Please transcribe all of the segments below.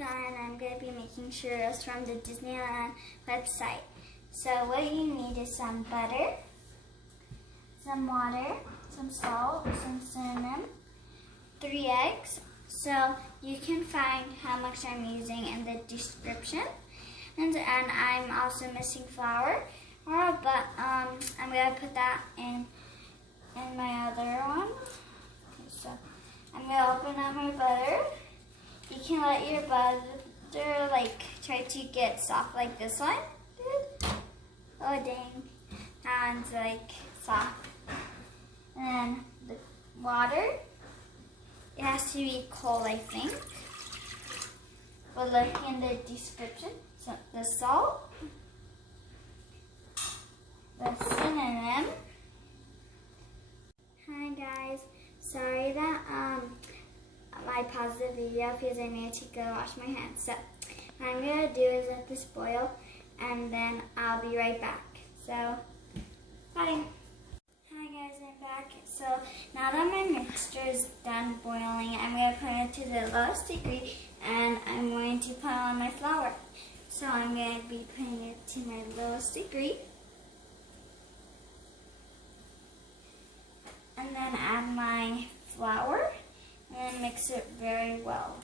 done. I'm going to be making churros from the Disneyland website. So what you need is some butter, some water, some salt, some cinnamon, 3 eggs. So you can find how much I'm using in the description. And I'm also missing flour, but I'm going to put that in my other one. Okay, so I'm going to open up my butter. You can let your butter try to get soft like this one. Oh dang, that one's soft. And then the water, it has to be cold, I think. But look in the description. So the salt, the cinnamon. Hi guys, sorry that I paused the video because I needed to go wash my hands. So what I'm gonna do is let this boil, and then I'll be right back. So bye. Hi guys, I'm back. So now that my mixture is done boiling, I'm going to put it to the lowest degree, and I'm going to put on my flour. So I'm going to be putting it to my lowest degree. And then add my flour, and then mix it very well.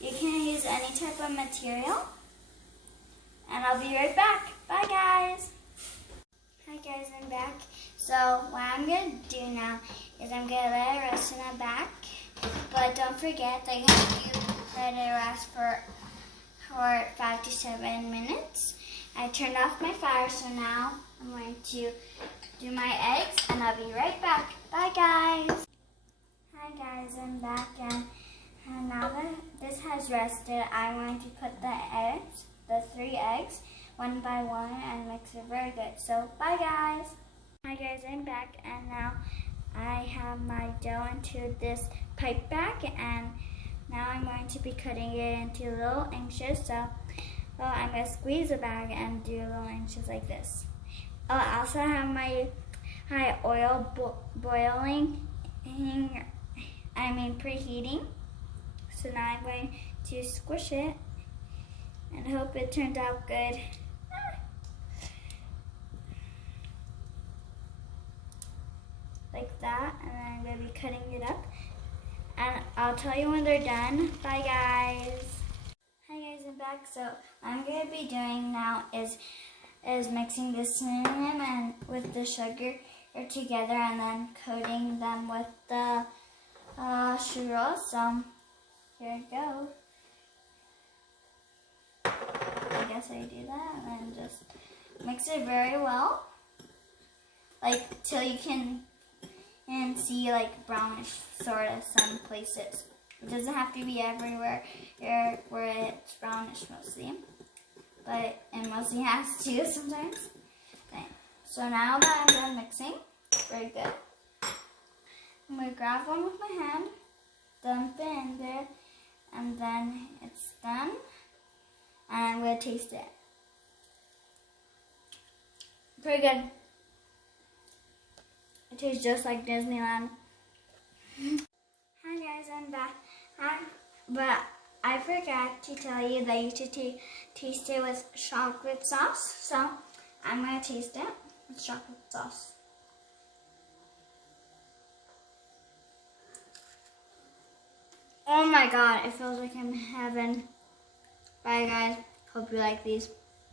You can use any type of material. And I'll be right back. Bye guys. Hi guys, I'm back. So what I'm going to do now is I'm going to let it rest in the back. But don't forget that you have to let it rest for 5 to 7 minutes. I turned off my fire, so now I'm going to do my eggs, and I'll be right back. Bye guys. Hi guys, I'm back, and now that this has rested, I'm going to put the 3 eggs, one by one, and mix it very good. So bye guys. Hi guys, I'm back, and now I have my dough into this pipe bag, and now I'm going to be cutting it into little inches. So I'm going to squeeze the bag and do little inches like this. I also have my oil boiling, preheating. So now I'm going to squish it and hope it turns out good. Like that, and then I'm going to be cutting it up. And I'll tell you when they're done. Bye guys. Hi guys, I'm back. So what I'm going to be doing now is mixing the cinnamon and with the sugar together, and then coating them with the churros. So here it goes. I guess I do that, and then just mix it very well, till you can see brownish sort of some places. It doesn't have to be everywhere where it's brownish mostly, but it mostly has to sometimes. Okay. So now that I'm done mixing, very good, I'm going to grab one with my hand, dump it in there, and then it's done. And I'm going to taste it. Pretty good. It tastes just like Disneyland. Hi guys, I'm back. But I forgot to tell you that you should taste it with chocolate sauce. So I'm going to taste it with chocolate sauce. Oh my god, it feels like I'm in heaven. Bye guys, hope you like these.